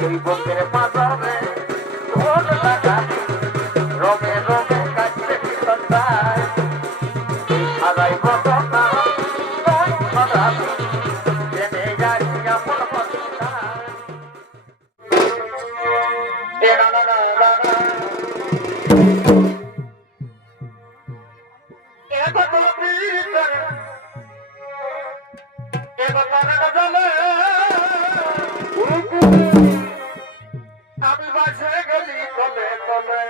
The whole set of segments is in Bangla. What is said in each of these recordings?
এই বুকের মাঝরে ঢোল লাগানি রমে রমে কাটছে সন্ধ্যায় এই সারাই ঘটনা নয় ছড়ানি জেনে যাই এমন হতায় এ না না না না আমি বাসে গেলি কলে কলে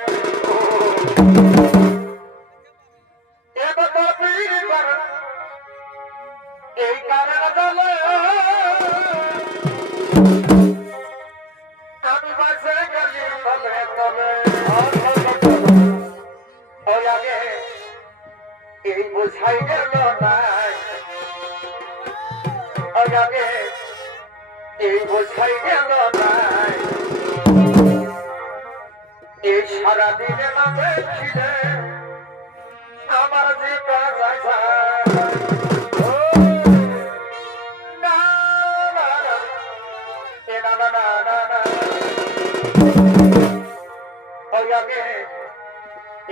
এই কারণে চলে আমি বাসে গেলি কলে কলে ওই আগে এই বোঝাই গেল নাই ওই আগে এই বোঝাই গেল নাই এই সারাদিনে না দেখছিলে আমার জীবন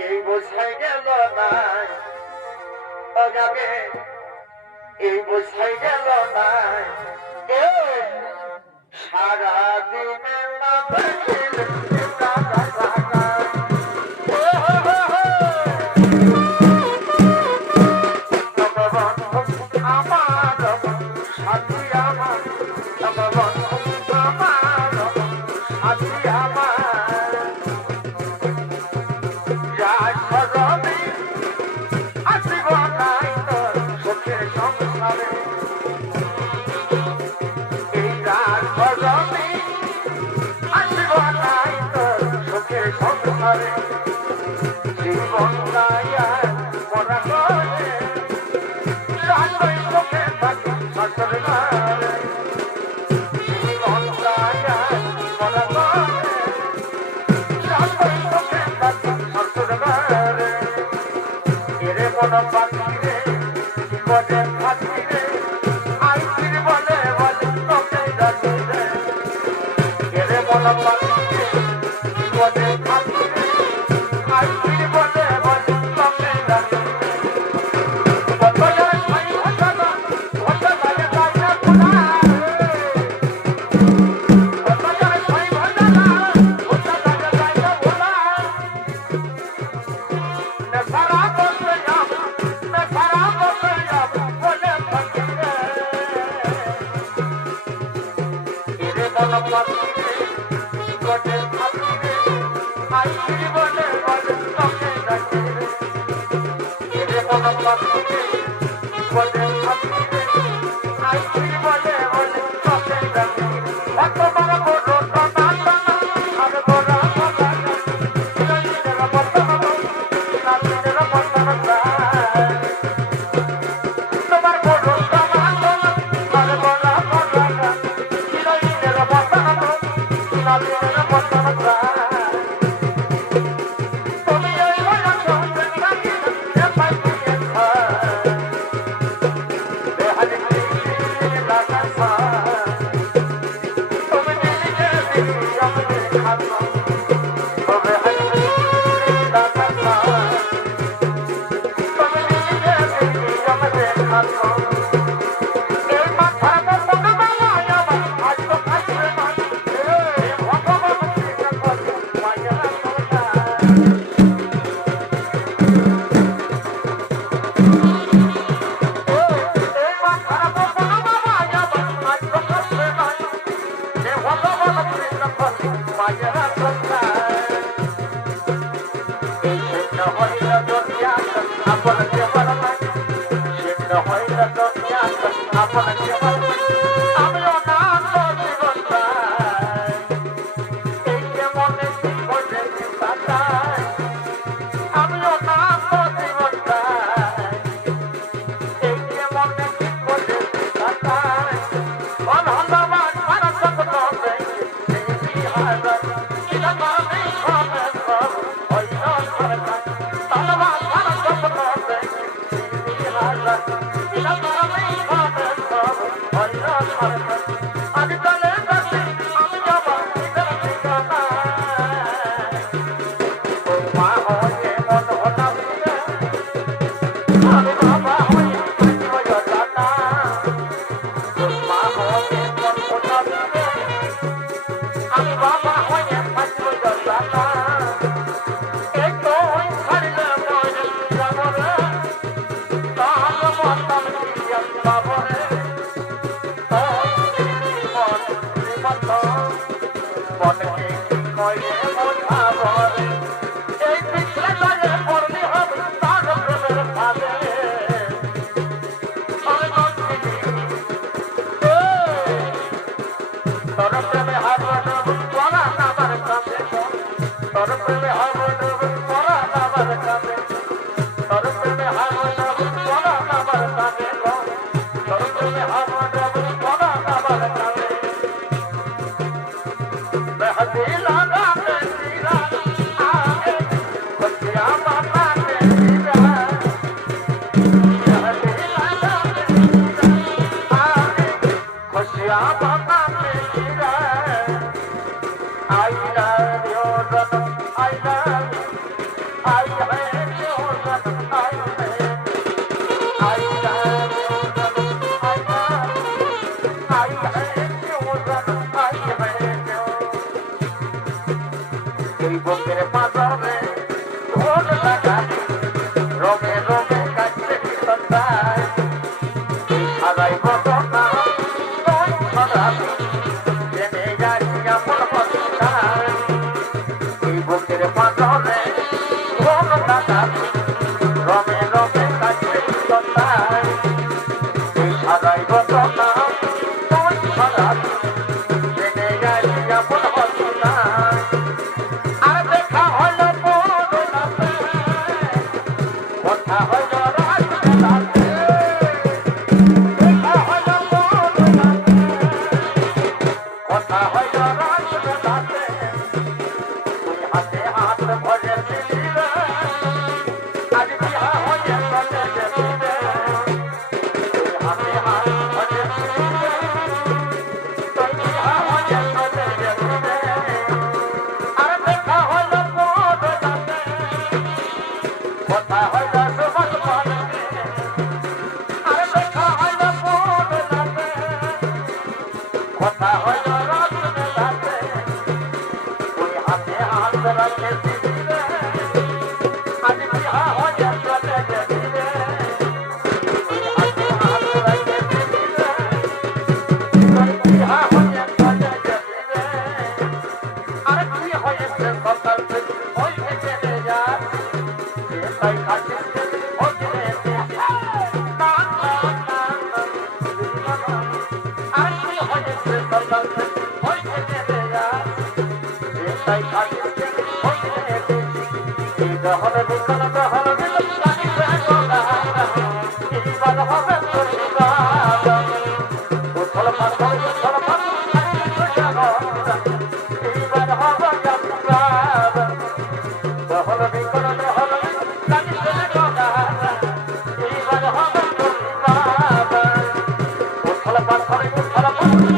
এই বোঝাই গেল নাই আগে এই বোঝাই গেল নাই সারাদিনে না দেখছিলে জীবন মরা করে চোখে থাকি ফসল জীবন মরা করে চোখে থাকি ফসল এরে মন পাখি রে জীবনে থাকি রে আইসির বলে বলে তোকে ডাকি রে এরে মন পাখি রে জীবনে থাকি রে আইসির বলে বলে তোকে ডাকি Come on. আমি বাবা হয়ে থাকবো জানা এই তো ছাড়লে মরে যাব রে তার মতন কি আমি পাবো রে মন মত মনকে কি কয়ে বোঝাবো রে এই পিছলে লাগে পড়লি হবে তার প্রেমের ফাঁদে তোর প্রেমে হাবো ডুব পড়া আমার কাছে তোর প্রেমে হাবো ডুব পড়া আমার কাছে তোর প্রেমে হাবো ডুব পড়া আমার কাছে তোর প্রেমে হাবো ডুব পড়া আমার কাছে মেহদি লাগাতে সিরা আগে খুশিয়া বানাতে সিরা মেহদি লাগাতে সিরা আগে खुशियाँ मनाते सिरा I love you run I love you I hate you run I hate I love you run I love you I hate you run I hate you तेरी बुकेर पाजरे ढोल लगा रोमे रोमे काटे संताय आगाई बदना বুকের পাথরে কোন দাদা রমে রমে কাছে সন্তান এই সারাই ঘটনা তোর সারা জেনে গেলি এমন হতো না আর দেখা হলো পড়াতে কথা হলো রাতে দেখা হলো পড়াতে কথা হলো রাতে हाथे हाथ भरे मिले आज बिहा हो जाए जमीने हाथे हाथ भरे मिले तो बिहा हो जाए जमीने अरे देखा हो लो मोद जाते होता हो जाए मत पाने अरे देखा हो लो मोद जाते होता हो जाए रात में जाते हाथे हाथ रखे सीने आज बिहा हो जाए जमीने हाथे हाथ रखे सीने आज बिहा हो जाए जमीने अरे की हो से सतल से होई चले जा ये तई खाती से हो चले ना अरे की हो से सतल से होई चले जा তাই কাছে হইতে এই দহন বিকল দহন বিকল লাগি বেগলা এই বাদ হবে তোর বাদ উছল পাথর উছল পাথর লাগি বেগলা এই বাদ হবে জামবাদ দহন বিকল দহন বিকল লাগি বেগলা এই বাদ হবে তোর বাদ উছল পাথর উছল পাথর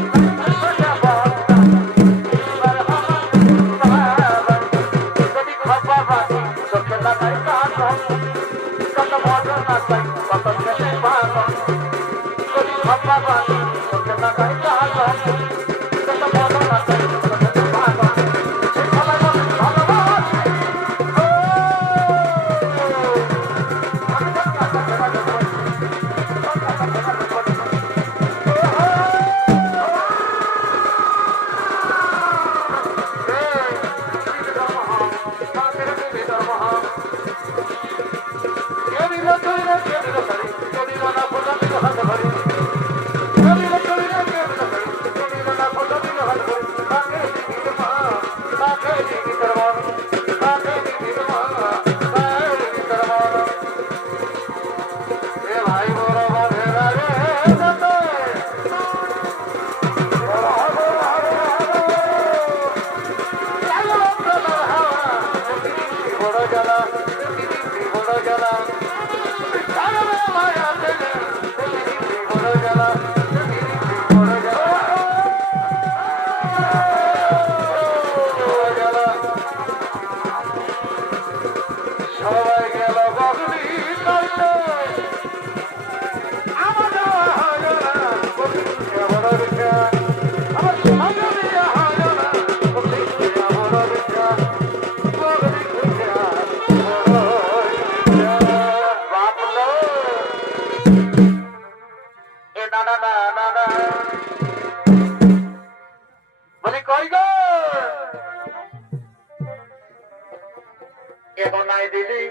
নাই দিলি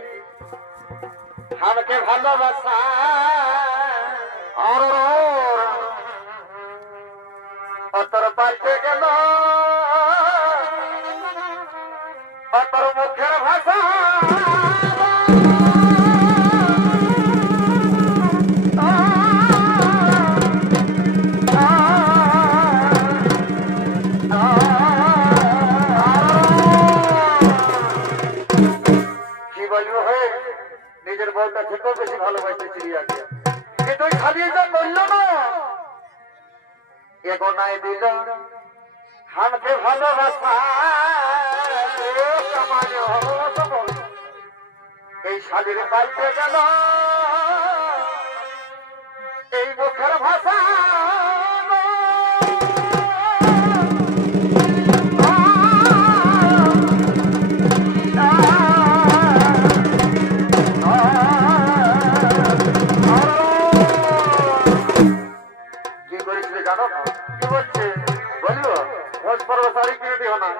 আমাকে ভালোবাসা আর তোর পাইতে গেল তোর মুখের ভাষা নিজের বউটা থেকেও বেশি ভালোবাসতে চিড়িয়াকে কিন্তু ওই খালি যা করল না এগো নাই দিল আমাকে ভালোবাসা এই শালির পাইতে গেল এই মুখের ভাষা জানো না কি বলছে বললো ভোজ পর্ব শাড়ি কিনে দিও না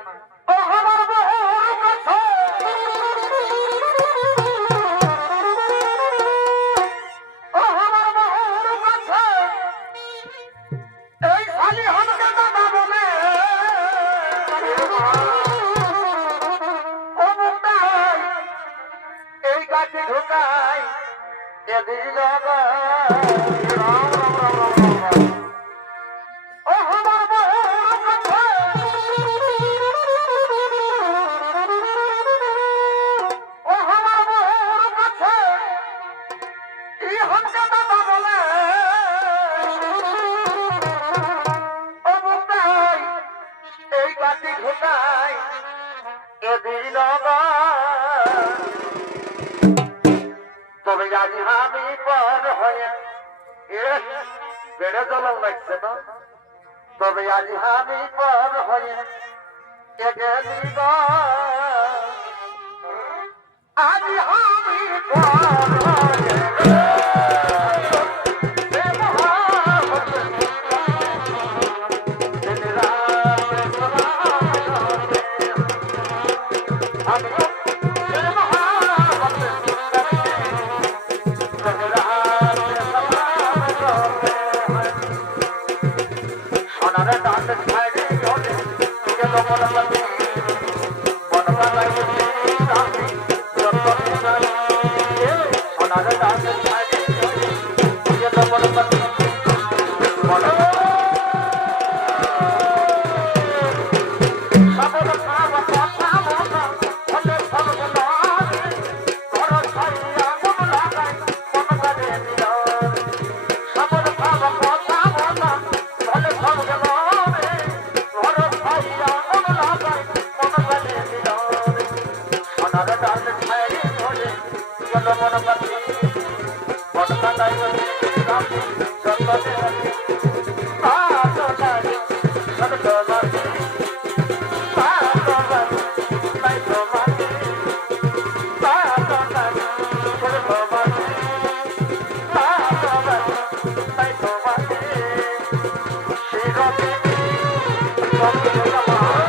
এই শালি আমাকে দাদা বলে এই গাছে ঢুকাই এদিন তবে আজ আমি পর হয়ে বেড়ে জলম লাগছে না তবে আজ আমি পর হয়ে গেলি আজ আমি পর হয়ে Thank you.